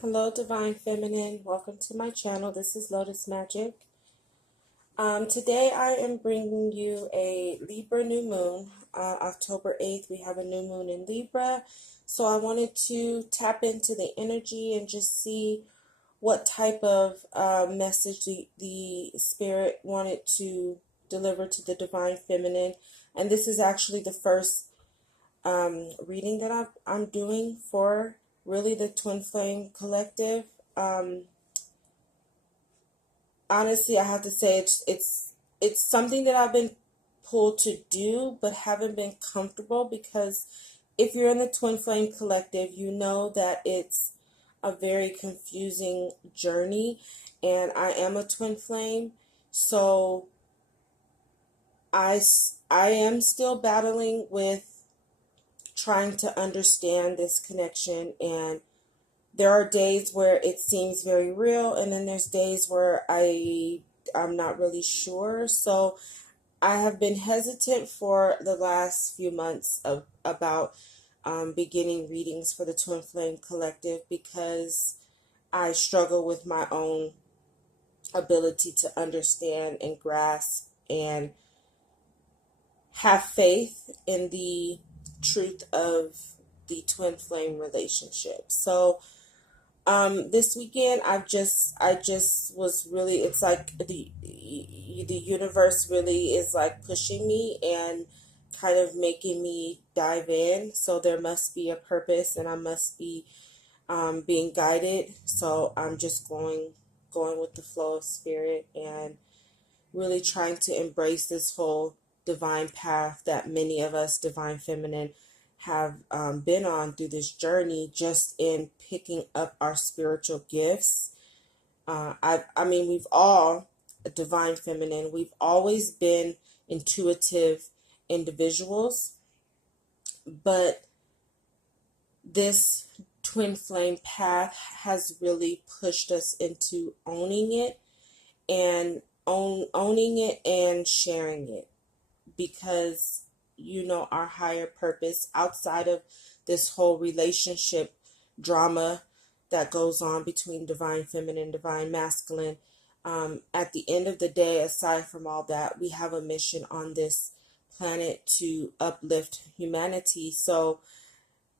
Hello, Divine Feminine. Welcome to my channel. This is Lotus Magic. Today I am bringing you a Libra new moon. October 8th, we have a new moon in Libra. So I wanted to tap into the energy and just see what type of message the Spirit wanted to deliver to the Divine Feminine. And this is actually the first reading that I'm doing for really the Twin Flame Collective. Honestly, I have to say it's something that I've been pulled to do, but haven't been comfortable, because if you're in the Twin Flame Collective, you know that it's a very confusing journey, and I am a twin flame, so I am still battling with trying to understand this connection. And there are days where it seems very real, and then there's days where I'm not really sure. So I have been hesitant for the last few months about beginning readings for the Twin Flame Collective, because I struggle with my own ability to understand and grasp and have faith in the truth of the twin flame relationship. So this weekend I just was really, it's like the universe really is like pushing me and kind of making me dive in. So there must be a purpose, and I must be being guided. So I'm just going with the flow of spirit and really trying to embrace this whole divine path that many of us divine feminine have been on through this journey, just in picking up our spiritual gifts. I mean, we've all, divine feminine, we've always been intuitive individuals, but this twin flame path has really pushed us into owning it, and owning it and sharing it, because our higher purpose outside of this whole relationship drama that goes on between divine feminine and divine masculine. At the end of the day, aside from all that, we have a mission on this planet to uplift humanity. So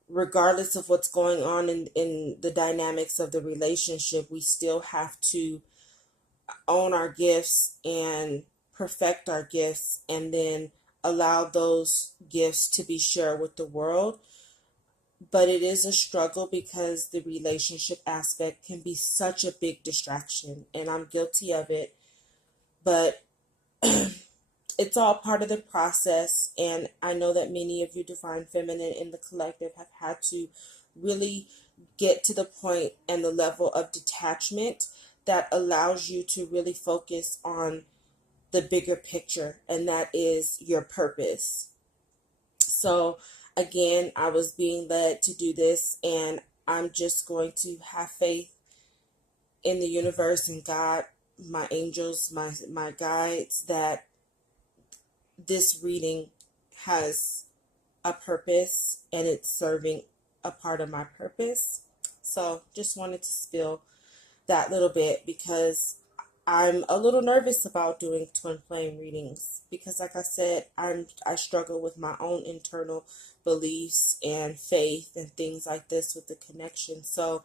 regardless of what's going on in the dynamics of the relationship, we still have to own our gifts and perfect our gifts, and then allow those gifts to be shared with the world. But it is a struggle, because the relationship aspect can be such a big distraction, and I'm guilty of it. But it's all part of the process, and I know that many of you divine feminine in the collective have had to really get to the point and the level of detachment that allows you to really focus on the bigger picture, and that is your purpose. So again, I was being led to do this, and I'm just going to have faith in the universe and God, my angels, my guides, that this reading has a purpose and it's serving a part of my purpose. So just wanted to spill that little bit, because I'm a little nervous about doing twin flame readings, because like I said, I struggle with my own internal beliefs and faith and things like this with the connection. So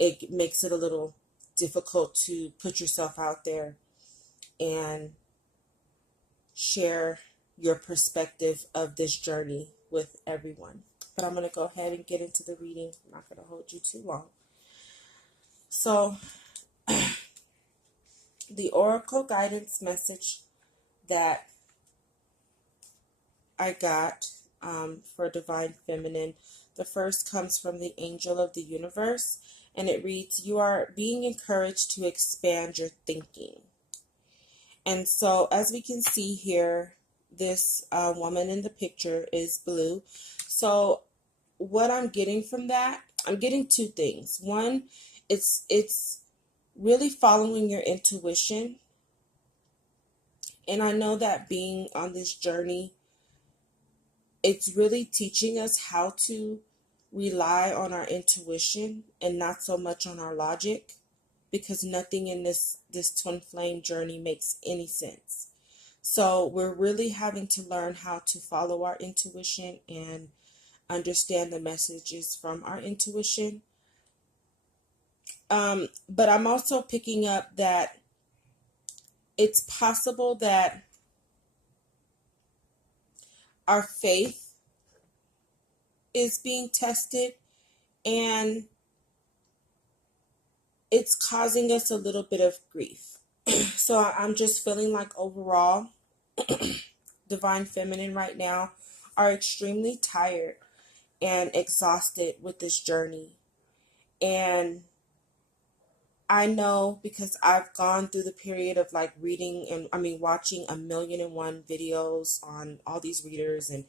it makes it a little difficult to put yourself out there and share your perspective of this journey with everyone. But I'm going to go ahead and get into the reading. I'm not going to hold you too long. So the oracle guidance message that I got for divine feminine, the first comes from the angel of the universe, and it reads, "You are being encouraged to expand your thinking." And so as we can see here, this woman in the picture is blue. So what I'm getting from that, I'm getting two things. One, it's really following your intuition. And I know that being on this journey, it's really teaching us how to rely on our intuition and not so much on our logic, because nothing in this twin flame journey makes any sense. So we're really having to learn how to follow our intuition and understand the messages from our intuition. But I'm also picking up that it's possible that our faith is being tested, and it's causing us a little bit of grief. So I'm just feeling like overall, Divine Feminine right now are extremely tired and exhausted with this journey. And I know, because I've gone through the period of like reading and watching 1,000,001 videos on all these readers, and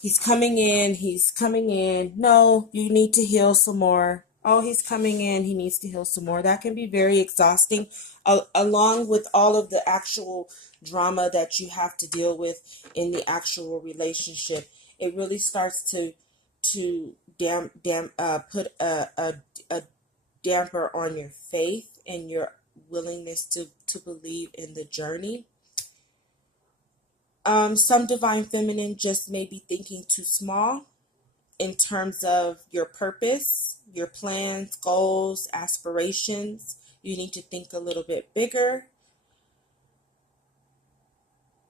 he's coming in. No, you need to heal some more. Oh, he's coming in. He needs to heal some more. That can be very exhausting, along with all of the actual drama that you have to deal with in the actual relationship. It really starts to put a damper on your faith and your willingness to believe in the journey. Some Divine Feminine just may be thinking too small in terms of your purpose, your plans, goals, aspirations. You need to think a little bit bigger.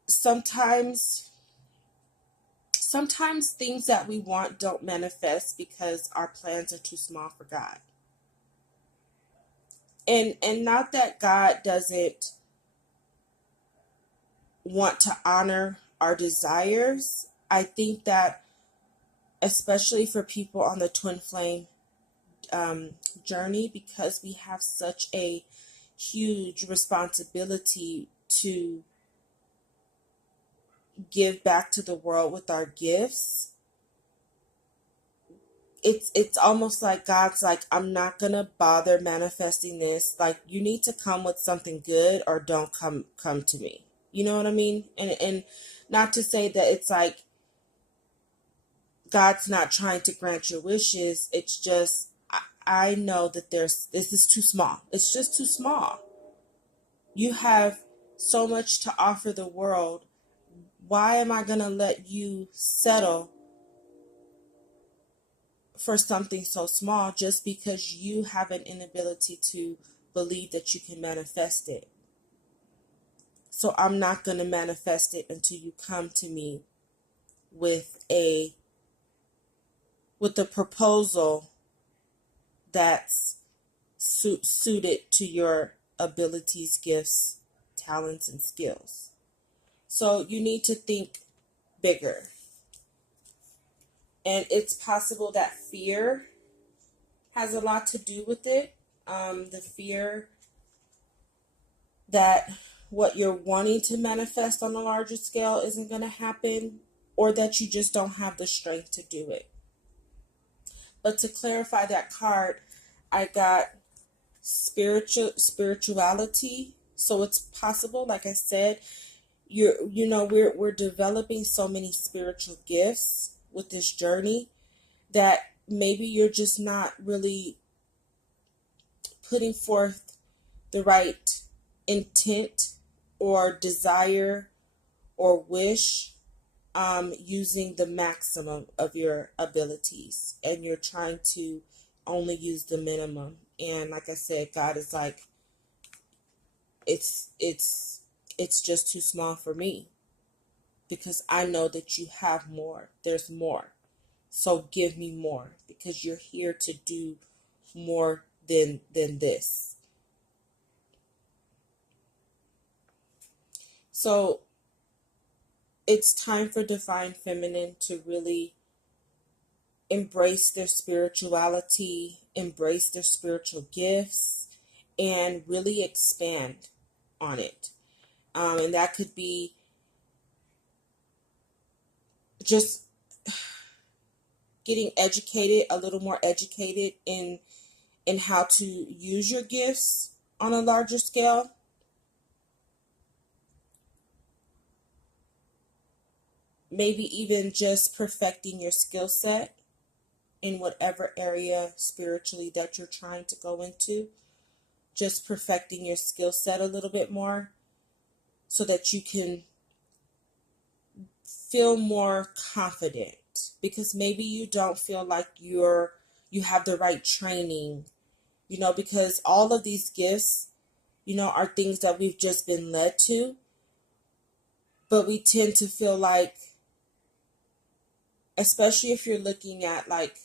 Sometimes things that we want don't manifest because our plans are too small for God. And not that God doesn't want to honor our desires. I think that especially for people on the twin flame journey, because we have such a huge responsibility to give back to the world with our gifts. It's almost like God's like, I'm not gonna bother manifesting this. Like, you need to come with something good or don't come to me. You know what I mean? And not to say that it's like God's not trying to grant your wishes. It's just I know that this is too small. It's just too small. You have so much to offer the world. Why am I going to let you settle for something so small just because you have an inability to believe that you can manifest it? So I'm not going to manifest it until you come to me with a proposal that's suited to your abilities, gifts, talents, and skills. So you need to think bigger. And it's possible that fear has a lot to do with it. The fear that what you're wanting to manifest on a larger scale isn't going to happen, or that you just don't have the strength to do it. But to clarify that card, I got spirituality. So it's possible, like I said, we're developing so many spiritual gifts with this journey that maybe you're just not really putting forth the right intent or desire or wish, using the maximum of your abilities, and you're trying to only use the minimum. And like I said, God is like, it's just too small for me, because I know that you have more. There's more. So give me more, because you're here to do more than this. So it's time for Divine Feminine to really embrace their spirituality, embrace their spiritual gifts, and really expand on it. And that could be just getting educated, a little more educated in how to use your gifts on a larger scale. Maybe even just perfecting your skill set in whatever area spiritually that you're trying to go into, just perfecting your skill set a little bit more so that you can feel more confident, because maybe you don't feel like you have the right training, because all of these gifts, are things that we've just been led to, but we tend to feel like, especially if you're looking at like,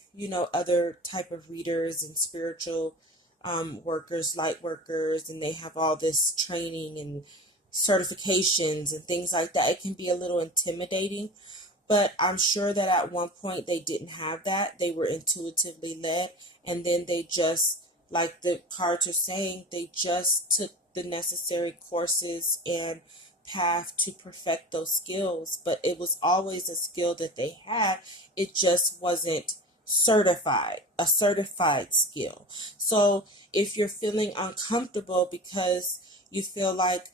other type of readers and spiritual workers, light workers, and they have all this training and certifications and things like that, it can be a little intimidating. But I'm sure that at one point they didn't have that. They were intuitively led. And then they just, like the cards are saying, they just took the necessary courses and path to perfect those skills. But it was always a skill that they had. It just wasn't a certified skill. So if you're feeling uncomfortable because you feel like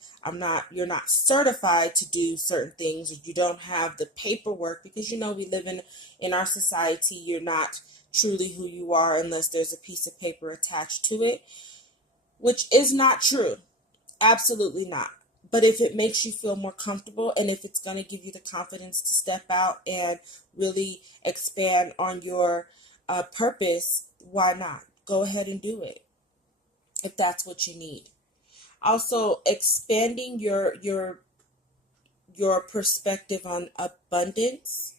you're not certified to do certain things, or you don't have the paperwork, because we live in our society, you're not truly who you are unless there's a piece of paper attached to it, which is not true. Absolutely not. But if it makes you feel more comfortable, and if it's going to give you the confidence to step out and really expand on your purpose, why not? Go ahead and do it if that's what you need. Also, expanding your perspective on abundance,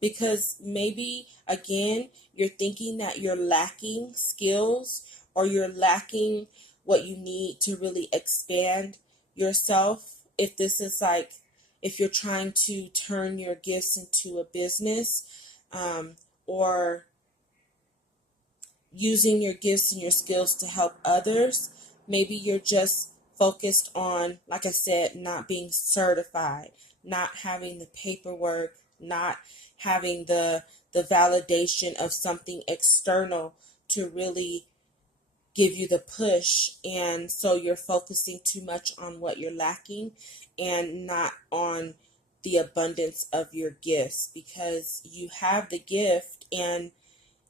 because maybe again you're thinking that you're lacking skills, or you're lacking what you need to really expand yourself. If this is like, if you're trying to turn your gifts into a business, or using your gifts and your skills to help others, maybe you're just focused on, like I said, not being certified, not having the paperwork, not having the validation of something external to really give you the push. And so you're focusing too much on what you're lacking and not on the abundance of your gifts, because you have the gift and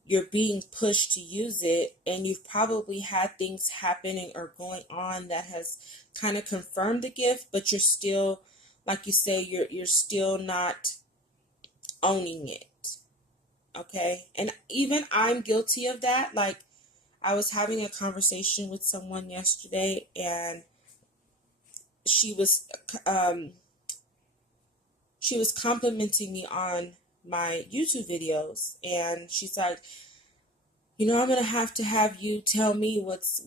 you're being pushed to use it, and you've probably had things happening or going on that has kind of confirmed the gift, but you're still, like you say, you're still not owning it. Okay? And even I'm guilty of that. Like, I was having a conversation with someone yesterday, and she was complimenting me on my YouTube videos, and she's like, I'm going to have you tell me what's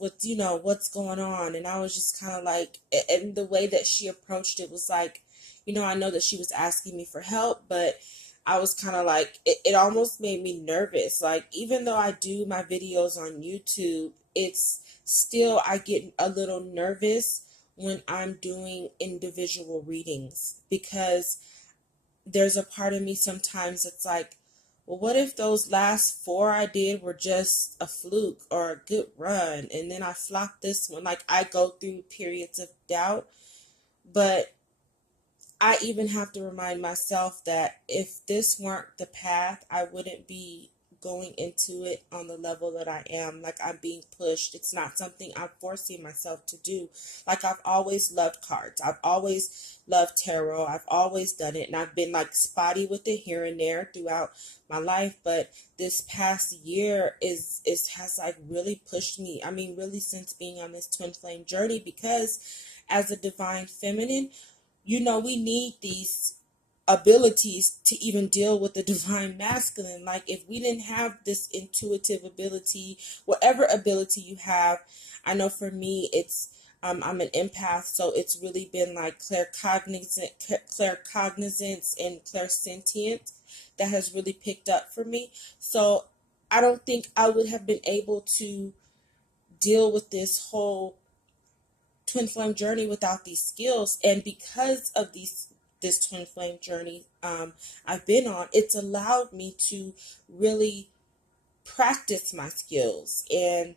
going on. And I was just kind of like, and the way that she approached it was like, I know that she was asking me for help, but I was kind of like, it almost made me nervous. Like, even though I do my videos on YouTube, it's still, I get a little nervous when I'm doing individual readings, because there's a part of me sometimes that's like, well, what if those last 4 I did were just a fluke or a good run, and then I flopped this one? Like, I go through periods of doubt, but I even have to remind myself that if this weren't the path, I wouldn't be going into it on the level that I am. Like, I'm being pushed. It's not something I'm forcing myself to do. Like, I've always loved cards. I've always loved tarot. I've always done it. And I've been like spotty with it here and there throughout my life. But this past year has like really pushed me. I mean, really, since being on this twin flame journey, because as a divine feminine, we need these abilities to even deal with the divine masculine. Like, if we didn't have this intuitive ability, whatever ability you have, I know for me, it's I'm an empath, so it's really been like claircognizance and clairsentient that has really picked up for me. So I don't think I would have been able to deal with this whole twin flame journey without these skills. And because of this twin flame journey I've been on, it's allowed me to really practice my skills and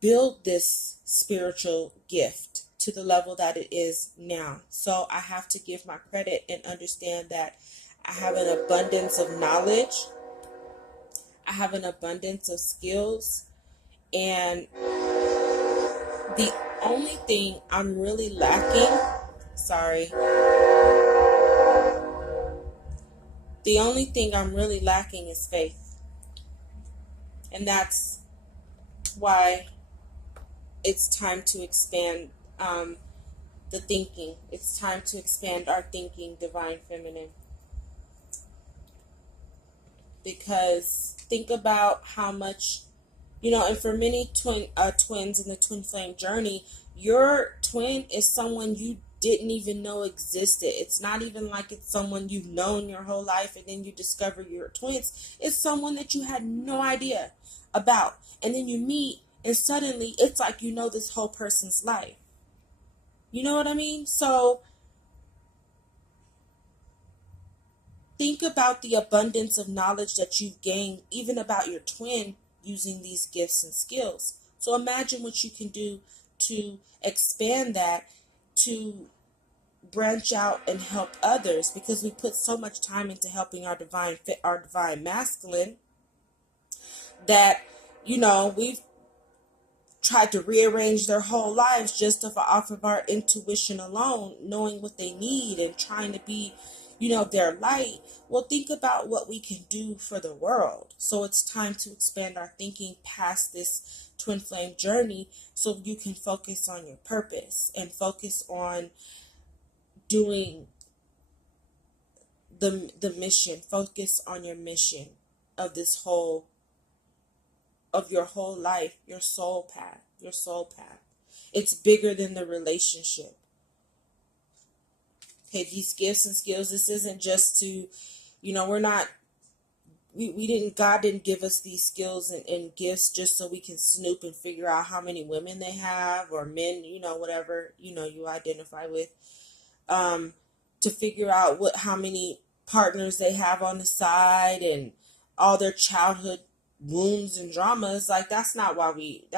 build this spiritual gift to the level that it is now. So I have to give my credit and understand that I have an abundance of knowledge. I I have an abundance of skills, and the only thing I'm really lacking, sorry, the only thing I'm really lacking is faith. And that's why it's time to expand the thinking. It's time to expand our thinking, Divine Feminine. Because think about how much, and for many twins in the twin flame journey, your twin is someone you didn't even know existed. It's not even like it's someone you've known your whole life and then you discover you're twins. It's someone that you had no idea about. And then you meet and suddenly it's like you know this whole person's life. You know what I mean? So think about the abundance of knowledge that you've gained, even about your twin, using these gifts and skills. So imagine what you can do to expand that, to branch out and help others, because we put so much time into helping our divine masculine that, we've tried to rearrange their whole lives just off of our intuition alone, knowing what they need and trying to be, their light. Well, think about what we can do for the world. So it's time to expand our thinking past this twin flame journey so you can focus on your purpose and focus on doing the mission. Focus on your mission of your whole life, your soul path. It's bigger than the relationship. Okay, these gifts and skills, this isn't just to, we're not, God didn't give us these skills and gifts just so we can snoop and figure out how many women they have or men, whatever, you identify with, to figure out how many partners they have on the side and all their childhood wounds and dramas. Like, that's not why we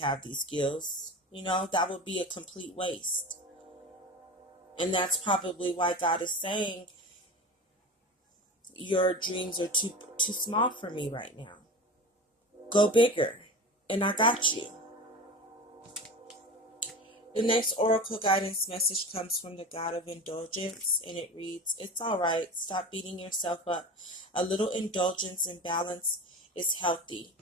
have these skills. That would be a complete waste. And that's probably why God is saying your dreams are too small for me right now. Go bigger, and I got you. The next oracle guidance message comes from the God of Indulgence, and it reads, "It's all right. Stop beating yourself up. A little indulgence and balance is healthy."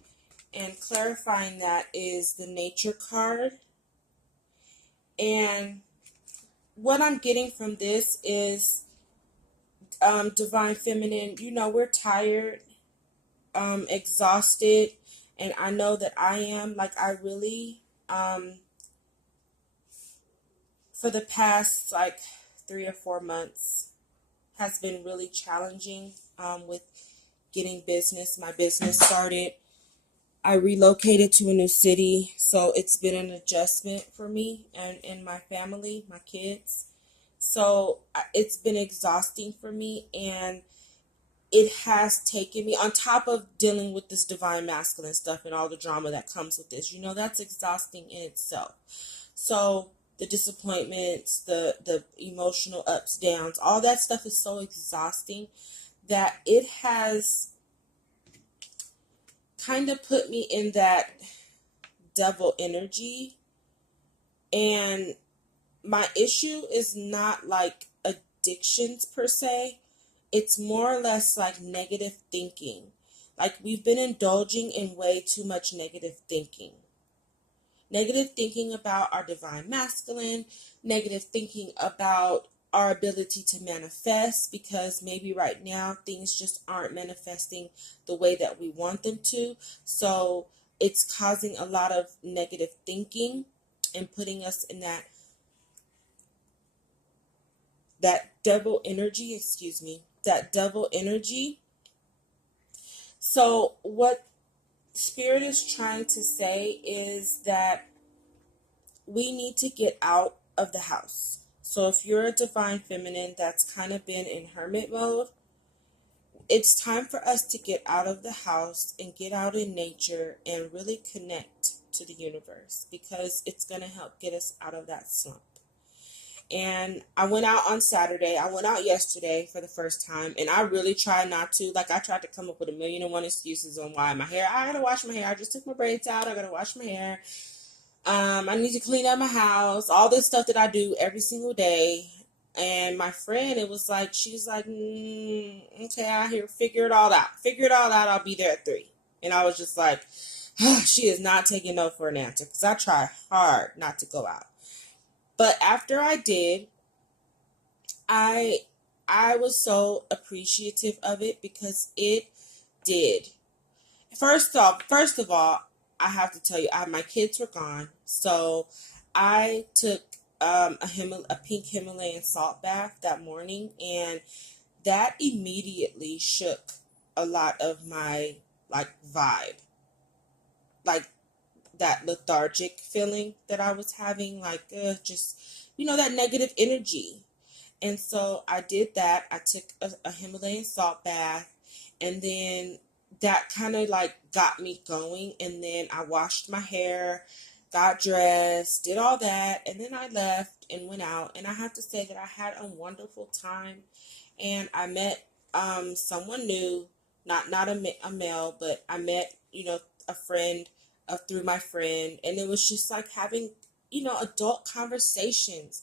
And clarifying that is the Nature card. And what I'm getting from this is, Divine Feminine, we're tired, exhausted, and I know that I am. Like, I really, for the past, 3 or 4 months, has been really challenging, with getting my business started. I relocated to a new city, so it's been an adjustment for me and my family, my kids. So it's been exhausting for me, and it has taken me, on top of dealing with this divine masculine stuff and all the drama that comes with this, that's exhausting in itself. So the disappointments, the emotional ups, downs, all that stuff is so exhausting that it has kind of put me in that devil energy. And my issue is not like addictions per se. It's more or less like negative thinking. Like, we've been indulging in way too much negative thinking. Negative thinking about our divine masculine, negative thinking about our ability to manifest, because maybe right now things just aren't manifesting the way that we want them to. So it's causing a lot of negative thinking and putting us in that devil energy, So what Spirit is trying to say is that we need to get out of the house. So if you're a divine feminine that's kind of been in hermit mode, it's time for us to get out of the house and get out in nature and really connect to the universe, because it's going to help get us out of that slump. And I went out on Saturday. I went out yesterday for the first time, and I really tried not to. Like, I tried to come up with a million and one excuses on why my hair. I gotta wash my hair. I just took my braids out. I gotta wash my hair. I need to clean up my house. All this stuff that I do every single day. And my friend, it was like, she's like, okay, I hear, figure it all out. Figure it all out. I'll be there at 3. And I was just like, she is not taking no for an answer, because I try hard not to go out. But after I did, I I was so appreciative of it, because it did. First of all, I have to tell you, my kids were gone, so I took a pink Himalayan salt bath that morning, and that immediately shook a lot of my like vibe, like that lethargic feeling that I was having, like just that negative energy. And so I did that. I took a Himalayan salt bath, and then that kind of like got me going. And then I washed my hair, got dressed, did all that, and then I left and went out. And I have to say that I had a wonderful time, and I met someone new, not a male, but I met a friend through my friend, and it was just like having adult conversations,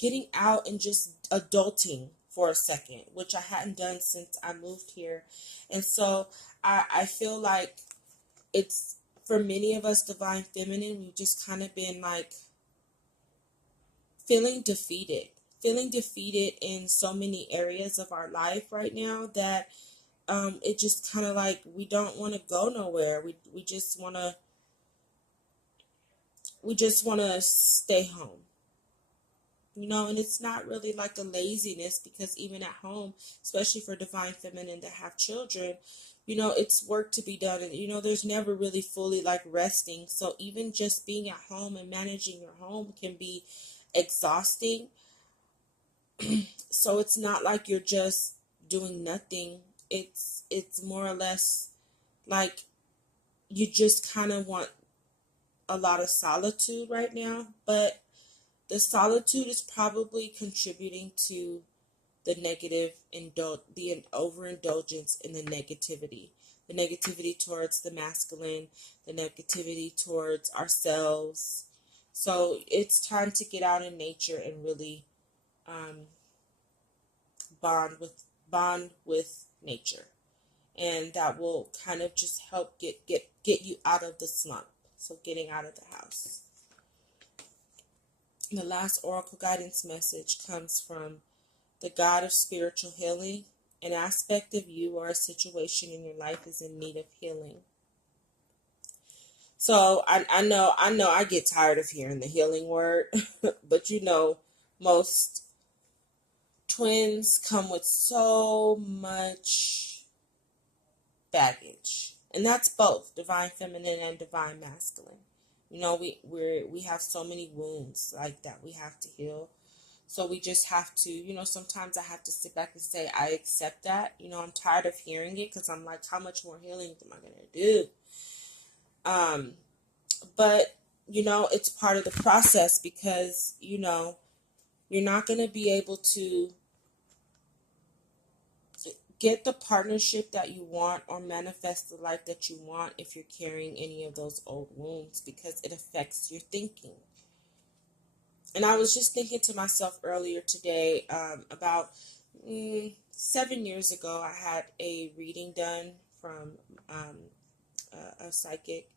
getting out and just adulting for a second, which I hadn't done since I moved here. And so I feel like it's, for many of us divine feminine, we've just kind of been like feeling defeated in so many areas of our life right now, that it just kind of like, we don't want to go nowhere. We just want to stay home. And it's not really like a laziness, because even at home, especially for divine feminine that have children, it's work to be done. And, there's never really fully like resting. So even just being at home and managing your home can be exhausting. So it's not like you're just doing nothing. It's more or less like you just kind of want a lot of solitude right now. But the solitude is probably contributing to the the overindulgence in the negativity towards the masculine, the negativity towards ourselves. So it's time to get out in nature and really bond with nature, and that will kind of just help get you out of the slump. So getting out of the house. The last oracle guidance message comes from the God of spiritual healing. An aspect of you or a situation in your life is in need of healing. So I know I get tired of hearing the healing word, but most twins come with so much baggage, and that's both divine feminine and divine masculine. We have so many wounds like that we have to heal. So we just have to, sometimes I have to sit back and say, I accept that. I'm tired of hearing it, because I'm like, how much more healing am I going to do? But, it's part of the process, because, you're not going to be able to get the partnership that you want or manifest the life that you want if you're carrying any of those old wounds, because it affects your thinking. And I was just thinking to myself earlier today, about 7 years ago, I had a reading done from a psychic,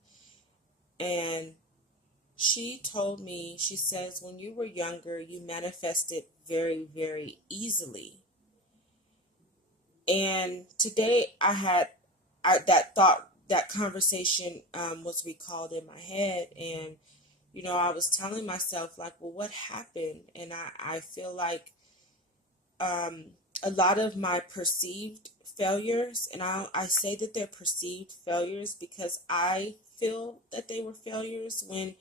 and she told me, she says, when you were younger, you manifested very, very easily. And today that conversation was recalled in my head, and I was telling myself, like, well, what happened? And I feel like a lot of my perceived failures, and I say that they're perceived failures because I feel that they were failures when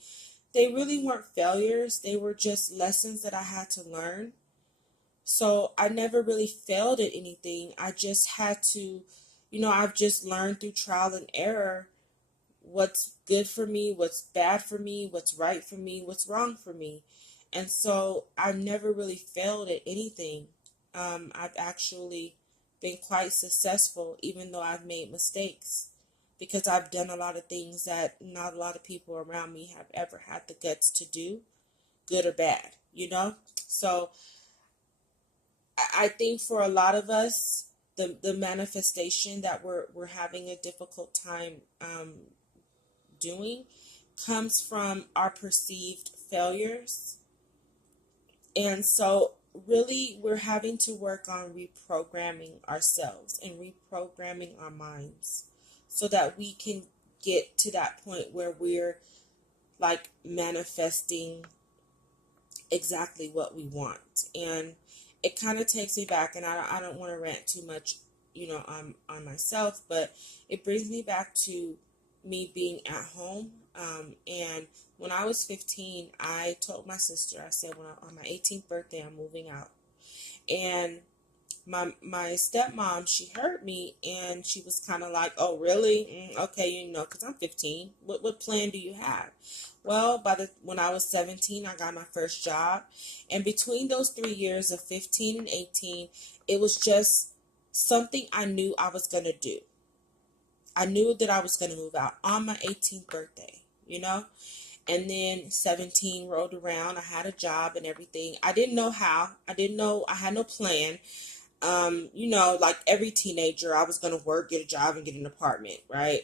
they really weren't failures. They were just lessons that I had to learn. So I never really failed at anything. I just had to, I've just learned through trial and error what's good for me, what's bad for me, what's right for me, what's wrong for me. And so I've never really failed at anything. I've actually been quite successful, even though I've made mistakes, because I've done a lot of things that not a lot of people around me have ever had the guts to do, good or bad, you know? So I think for a lot of us, the manifestation that we're having a difficult time doing comes from our perceived failures. And so really we're having to work on reprogramming ourselves and reprogramming our minds so that we can get to that point where we're like manifesting exactly what we want. And it kind of takes me back, and I don't want to rant too much, on myself, but it brings me back to me being at home. And when I was 15, I told my sister, I said, on my 18th birthday, I'm moving out. And my stepmom, she heard me, and she was kind of like, oh, really? Okay, because I'm 15. What plan do you have? Well, when I was 17, I got my first job. And between those 3 years of 15 and 18, it was just something I knew I was going to do. I knew that I was going to move out on my 18th birthday, And then 17 rolled around. I had a job and everything. I didn't know how. I had no plan. Like every teenager, I was going to work, get a job, and get an apartment, right?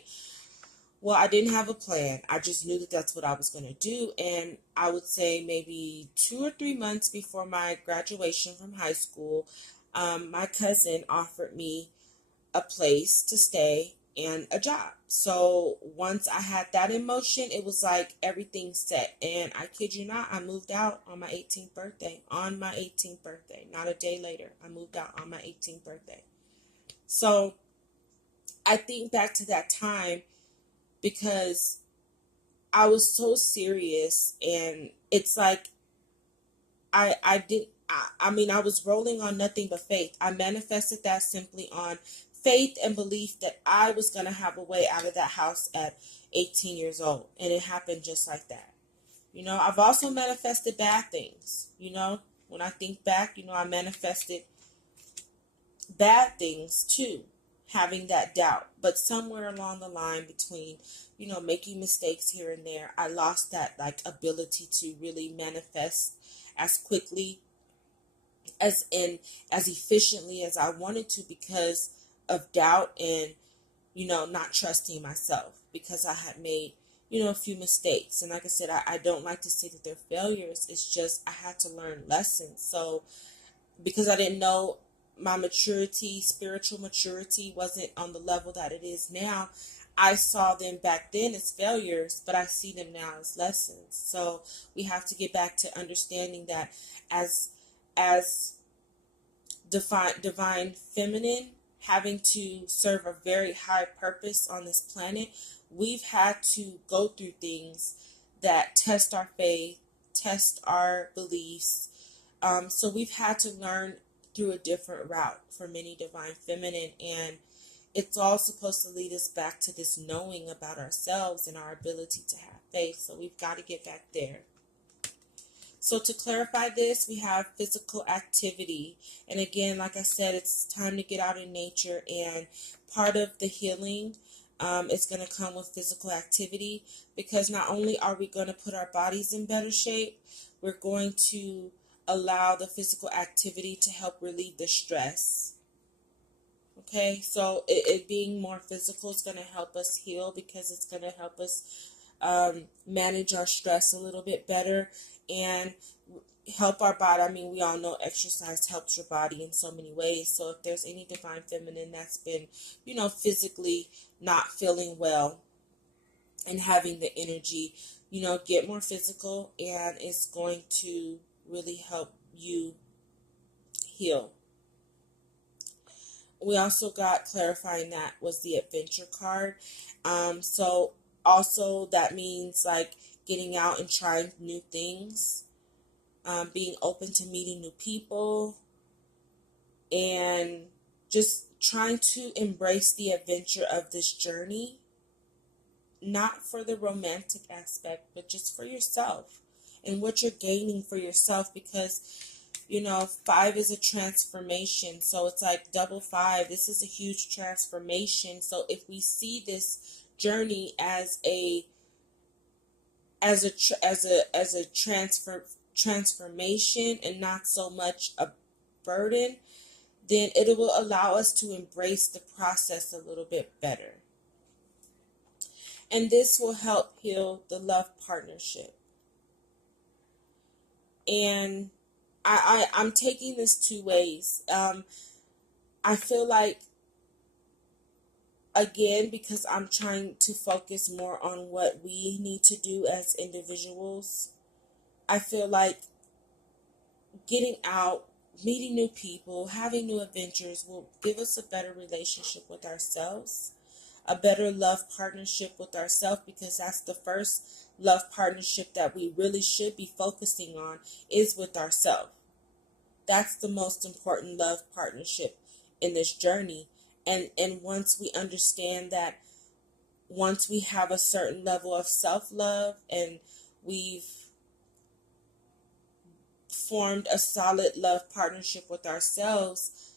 Well, I didn't have a plan. I just knew that that's what I was going to do. And I would say maybe 2 or 3 months before my graduation from high school, my cousin offered me a place to stay and a job. So once I had that in motion, it was like everything set. And I kid you not, I moved out on my 18th birthday. On my 18th birthday. Not a day later. I moved out on my 18th birthday. So I think back to that time because I was so serious, and it's like I was rolling on nothing but faith. I manifested that simply on faith and belief that I was going to have a way out of that house at 18 years old. And it happened just like that. I've also manifested bad things. When I think back, I manifested bad things too, having that doubt. But somewhere along the line between, making mistakes here and there, I lost that ability to really manifest as quickly as efficiently as I wanted to because of doubt and, not trusting myself because I had made, a few mistakes. And like I said, I don't like to say that they're failures. It's just I had to learn lessons. So because I didn't know my maturity, spiritual maturity wasn't on the level that it is now, I saw them back then as failures, but I see them now as lessons. So we have to get back to understanding that as divine feminine, having to serve a very high purpose on this planet, we've had to go through things that test our faith, test our beliefs. So we've had to learn through a different route for many divine feminine, and it's all supposed to lead us back to this knowing about ourselves and our ability to have faith. So we've got to get back there. So to clarify this, we have physical activity. And again, like I said, it's time to get out in nature, and part of the healing is going to come with physical activity, because not only are we going to put our bodies in better shape, we're going to allow the physical activity to help relieve the stress. Okay, so it being more physical is going to help us heal, because it's going to help us manage our stress a little bit better and help our body. I mean, we all know exercise helps your body in so many ways. So if there's any divine feminine that's been, physically not feeling well and having the energy, get more physical, and it's going to really help you heal. We also got clarifying that was the adventure card. So also that means like getting out and trying new things, being open to meeting new people, and just trying to embrace the adventure of this journey, not for the romantic aspect, but just for yourself. and what you're gaining for yourself, because, you know, 5 is a transformation. So it's like double 5. This is a huge transformation. So if we see this journey as a transformation and not so much a burden, then it will allow us to embrace the process a little bit better. And this will help heal the love partnership. And I'm taking this two ways. I feel like, again, because I'm trying to focus more on what we need to do as individuals, I feel like getting out, meeting new people, having new adventures will give us a better relationship with ourselves, a better love partnership with ourselves, because that's the first love partnership that we really should be focusing on, is with ourselves. That's the most important love partnership in this journey. And once we understand that, once we have a certain level of self-love and we've formed a solid love partnership with ourselves,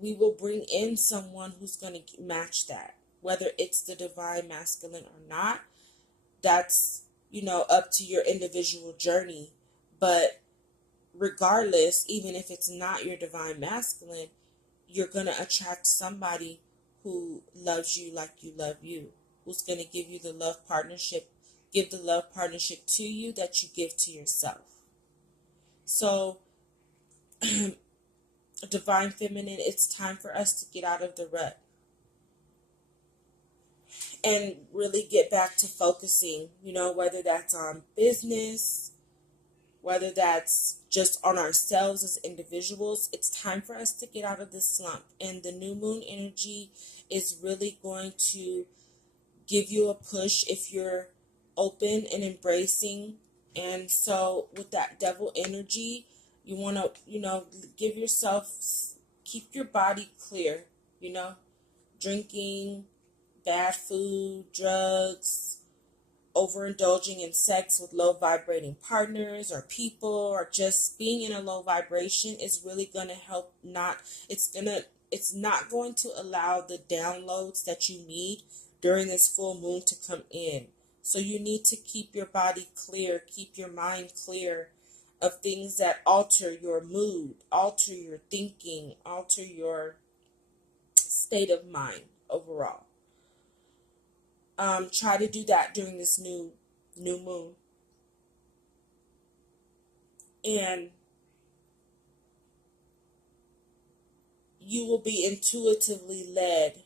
we will bring in someone who's going to match that. Whether it's the divine masculine or not, that's, you know, up to your individual journey. But regardless, even if it's not your divine masculine, you're going to attract somebody who loves you like you love you, who's going to give you the love partnership, give the love partnership to you that you give to yourself. So, divine feminine, it's time for us to get out of the rut and really get back to focusing, you know, whether that's on business, whether that's just on ourselves as individuals. It's time for us to get out of this slump. And the new moon energy is really going to give you a push if you're open and embracing. And so with that devil energy, you want to, you know, give yourself, keep your body clear, you know, drinking, bad food, drugs, overindulging in sex with low vibrating partners or people, or just being in a low vibration is really going to help it's not going to allow the downloads that you need during this full moon to come in. So you need to keep your body clear, keep your mind clear of things that alter your mood, alter your thinking, alter your state of mind overall. Try to do that during this new moon. And you will be intuitively led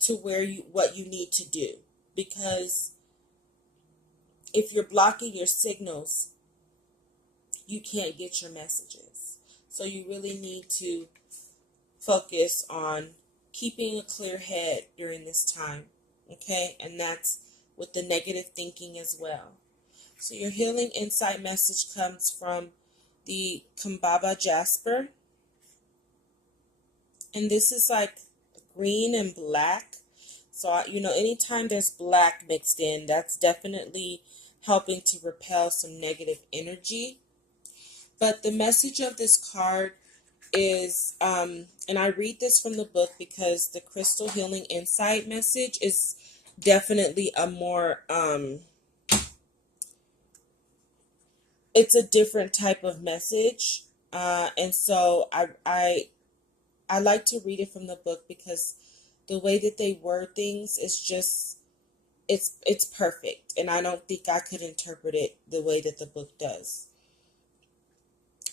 to what you need to do. Because if you're blocking your signals, you can't get your messages. So you really need to focus on keeping a clear head during this time. Okay? And that's with the negative thinking as well. So your healing insight message comes from the Kambaba Jasper. And this is like green and black. So, you know, anytime there's black mixed in, that's definitely helping to repel some negative energy. But the message of this card is, and I read this from the book because the Crystal Healing Insight message is definitely a more, it's a different type of message. And so I like to read it from the book because the way that they word things is just, it's perfect. And I don't think I could interpret it the way that the book does.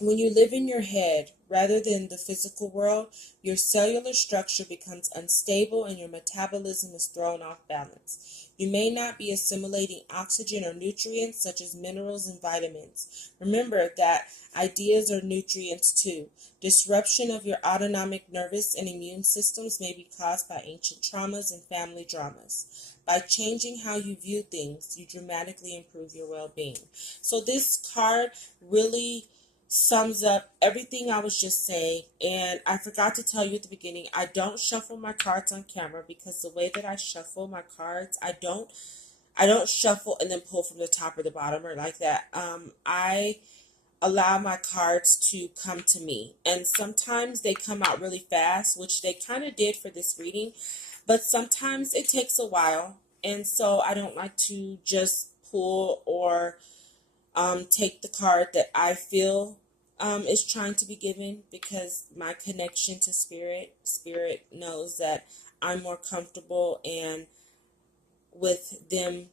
When you live in your head rather than the physical world, your cellular structure becomes unstable and your metabolism is thrown off balance. You may not be assimilating oxygen or nutrients such as minerals and vitamins. Remember that ideas are nutrients too. Disruption of your autonomic nervous and immune systems may be caused by ancient traumas and family dramas. By changing how you view things, you dramatically improve your well-being. So this card really sums up everything I was just saying. And I forgot to tell you at the beginning, I don't shuffle my cards on camera because the way that I shuffle my cards, I don't I don't shuffle and then pull from the top or the bottom or like that. I allow my cards to come to me. And sometimes they come out really fast, which they kind of did for this reading, but sometimes it takes a while. And so I don't like to just pull or take the card that I feel is trying to be given, because my connection to spirit knows that I'm more comfortable and with them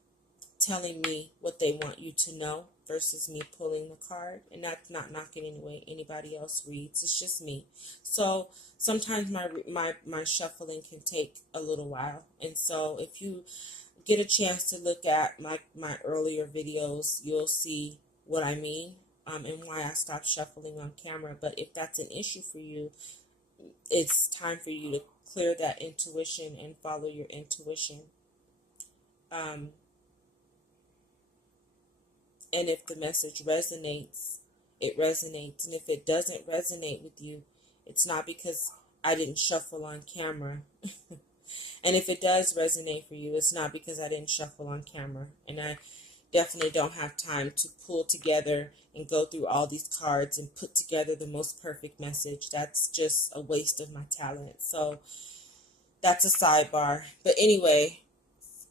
telling me what they want you to know versus me pulling the card. And that's not knocking anybody else reads. It's just me. So sometimes my shuffling can take a little while. And so if you get a chance to look at my earlier videos, you'll see what I mean, and why I stopped shuffling on camera. But if that's an issue for you, it's time for you to clear that intuition and follow your intuition. And if the message resonates, it resonates. And if it doesn't resonate with you, it's not because I didn't shuffle on camera. And if it does resonate for you, it's not because I didn't shuffle on camera. And I definitely don't have time to pull together and go through all these cards and put together the most perfect message. That's just a waste of my talent. So that's a sidebar. But anyway,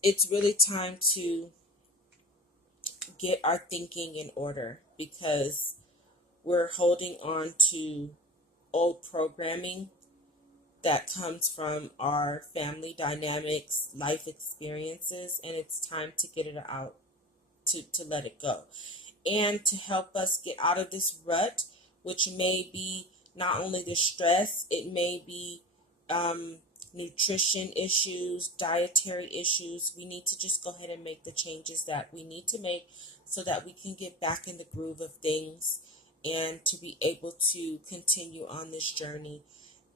it's really time to get our thinking in order, because we're holding on to old programming that comes from our family dynamics, life experiences, and it's time to get it out, to let it go. And to help us get out of this rut, which may be not only the stress, it may be nutrition issues, dietary issues. We need to just go ahead and make the changes that we need to make so that we can get back in the groove of things and to be able to continue on this journey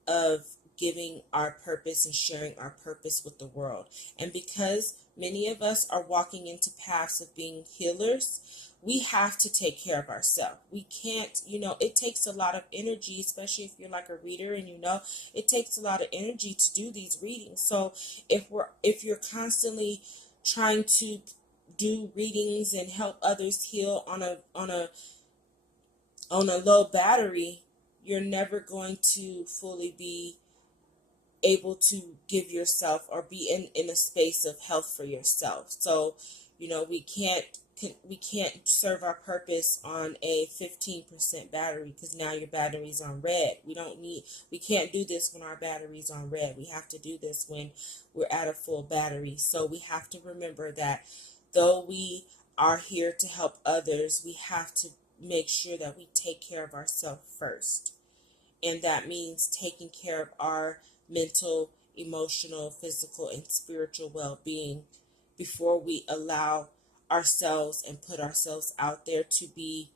of giving our purpose and sharing our purpose with the world. And because many of us are walking into paths of being healers, we have to take care of ourselves. We can't, it takes a lot of energy, especially if you're like a reader, and it takes a lot of energy to do these readings. So if you're constantly trying to do readings and help others heal on a low battery, you're never going to fully be able to give yourself or be in a space of health for yourself. So, we can't serve our purpose on a 15% battery, because now your battery's on red. We can't do this when our battery's on red. We have to do this when we're at a full battery. So we have to remember that though we are here to help others, we have to make sure that we take care of ourselves first. And that means taking care of our mental, emotional, physical, and spiritual well-being before we allow ourselves and put ourselves out there to be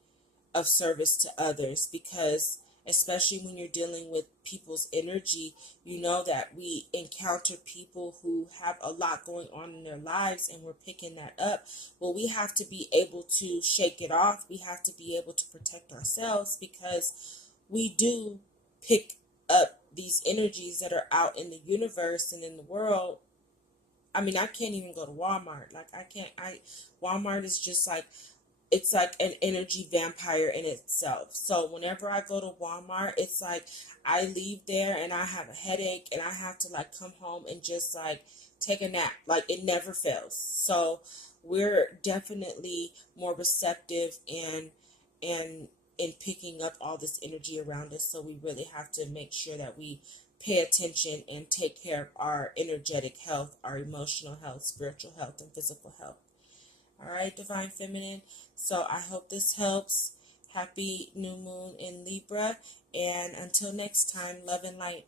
of service to others. Because especially when you're dealing with people's energy, that we encounter people who have a lot going on in their lives, and we're picking that up. Well, we have to be able to shake it off. We have to be able to protect ourselves, because we do pick up these energies that are out in the universe and in the world. I mean, I can't even go to Walmart. Walmart is just like, it's like an energy vampire in itself. So whenever I go to Walmart, it's like I leave there and I have a headache and I have to come home and just take a nap. It never fails. So we're definitely more receptive and in picking up all this energy around us. So we really have to make sure that we pay attention and take care of our energetic health, our emotional health, spiritual health, and physical health. All right, Divine Feminine. So I hope this helps. Happy new moon in Libra. And until next time, love and light.